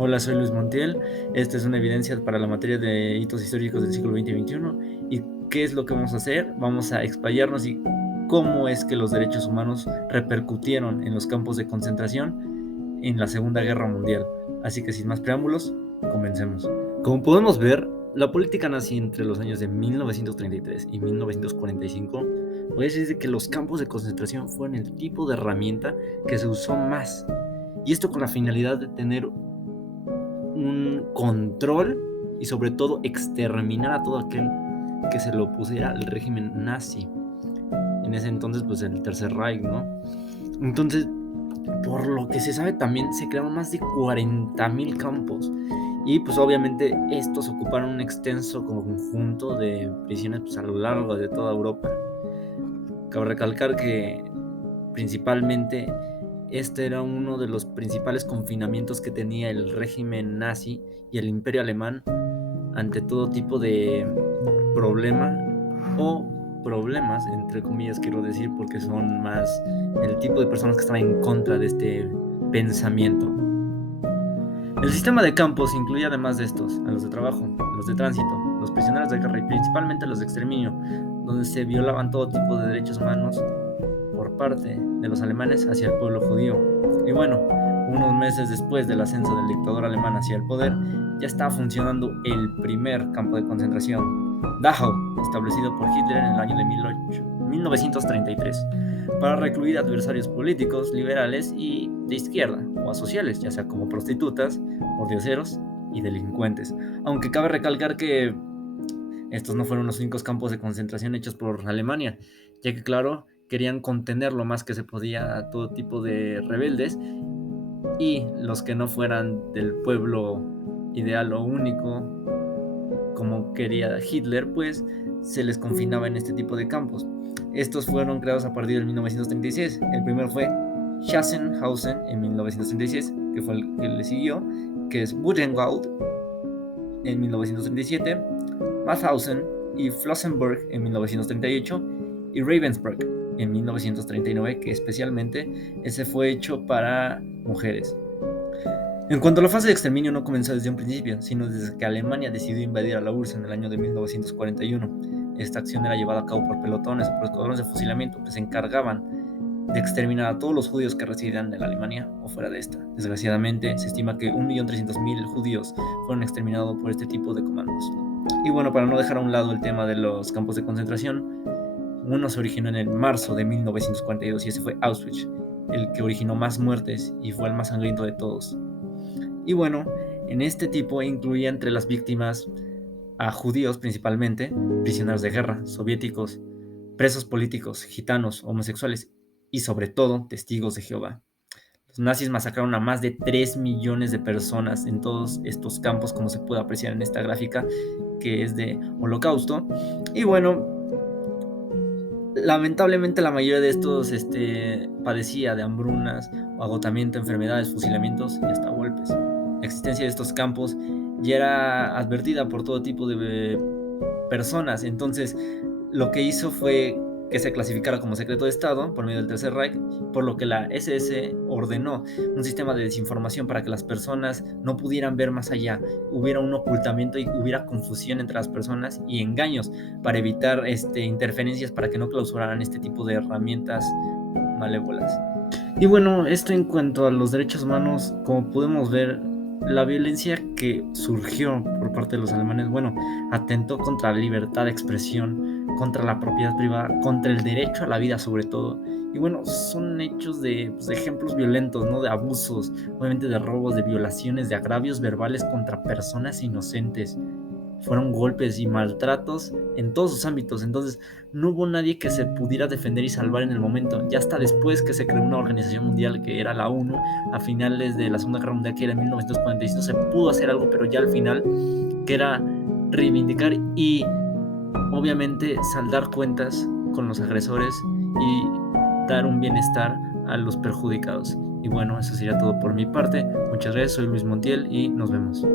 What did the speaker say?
Hola, soy Luis Montiel. Esta es una evidencia para la materia de hitos históricos del siglo XX y XXI. ¿Y qué es lo que vamos a hacer? Vamos a explayarnos y cómo es que los derechos humanos repercutieron en los campos de concentración en la Segunda Guerra Mundial. Así que sin más preámbulos, comencemos. Como podemos ver, la política nazi entre los años de 1933 y 1945 puede decir que los campos de concentración fueron el tipo de herramienta que se usó más. Y esto con la finalidad de tener un control y sobre todo exterminar a todo aquel que se le opusiera al régimen nazi. En ese entonces, pues el Tercer Reich, ¿no? Entonces, por lo que se sabe también se crearon más de 40,000 campos y pues obviamente estos ocuparon un extenso conjunto de prisiones pues, a lo largo de toda Europa. Cabe recalcar que principalmente este era uno de los principales confinamientos que tenía el régimen nazi y el imperio alemán ante todo tipo de problema o problemas, entre comillas quiero decir, porque son más el tipo de personas que estaban en contra de este pensamiento. El sistema de campos incluye además de estos a los de trabajo, los de tránsito, los prisioneros de guerra y principalmente los de exterminio, donde se violaban todo tipo de derechos humanos por parte de los alemanes hacia el pueblo judío. Y bueno, unos meses después del ascenso del dictador alemán hacia el poder, ya estaba funcionando el primer campo de concentración, Dachau, establecido por Hitler en el año de 1933, para recluir adversarios políticos, liberales y de izquierda, o asociales, ya sea como prostitutas, pordioseros y delincuentes. Aunque cabe recalcar que estos no fueron los únicos campos de concentración hechos por Alemania, ya que claro, querían contener lo más que se podía a todo tipo de rebeldes y los que no fueran del pueblo ideal o único, como quería Hitler, pues se les confinaba en este tipo de campos. Estos fueron creados a partir de 1936. El primero fue Sachsenhausen en 1936, que fue el que le siguió, que es Buchenwald en 1937, Mauthausen y Flossenburg en 1938 y Ravensbrück en 1939, que especialmente ese fue hecho para mujeres. En cuanto a la fase de exterminio no comenzó desde un principio, sino desde que Alemania decidió invadir a la URSS en el año de 1941. Esta acción era llevada a cabo por pelotones o por escuadrones de fusilamiento que se encargaban de exterminar a todos los judíos que residían en la Alemania o fuera de esta. Desgraciadamente, se estima que 1.300.000 judíos fueron exterminados por este tipo de comandos. Y bueno, para no dejar a un lado el tema de los campos de concentración, uno se originó en el marzo de 1942 y ese fue Auschwitz, el que originó más muertes y fue el más sangriento de todos. Y bueno, en este tipo incluía entre las víctimas a judíos principalmente, prisioneros de guerra, soviéticos, presos políticos, gitanos, homosexuales y sobre todo testigos de Jehová. Los nazis masacraron a más de 3 millones de personas en todos estos campos, como se puede apreciar en esta gráfica que es de Holocausto. Y bueno, lamentablemente la mayoría de estos padecía de hambrunas o agotamiento, enfermedades, fusilamientos y hasta golpes. La existencia de estos campos ya era advertida por todo tipo de personas, entonces lo que hizo fue que se clasificara como secreto de Estado por medio del Tercer Reich, por lo que la SS ordenó un sistema de desinformación para que las personas no pudieran ver más allá, hubiera un ocultamiento y hubiera confusión entre las personas y engaños para evitar interferencias, para que no clausuraran este tipo de herramientas malévolas. Y bueno, esto en cuanto a los derechos humanos, como podemos ver, la violencia que surgió por parte de los alemanes, bueno, atentó contra la libertad de expresión, contra la propiedad privada, contra el derecho a la vida sobre todo. Y bueno, son hechos de pues, ejemplos violentos, ¿no? De abusos, obviamente de robos, de violaciones, de agravios verbales contra personas inocentes. Fueron golpes y maltratos en todos sus ámbitos, entonces no hubo nadie que se pudiera defender y salvar en el momento. Ya hasta después que se creó una organización mundial que era la ONU, a finales de la Segunda Guerra Mundial, que era en 1945, se pudo hacer algo, pero ya al final, que era reivindicar y obviamente saldar cuentas con los agresores y dar un bienestar a los perjudicados. Y bueno, eso sería todo por mi parte. Muchas gracias, soy Luis Montiel y nos vemos.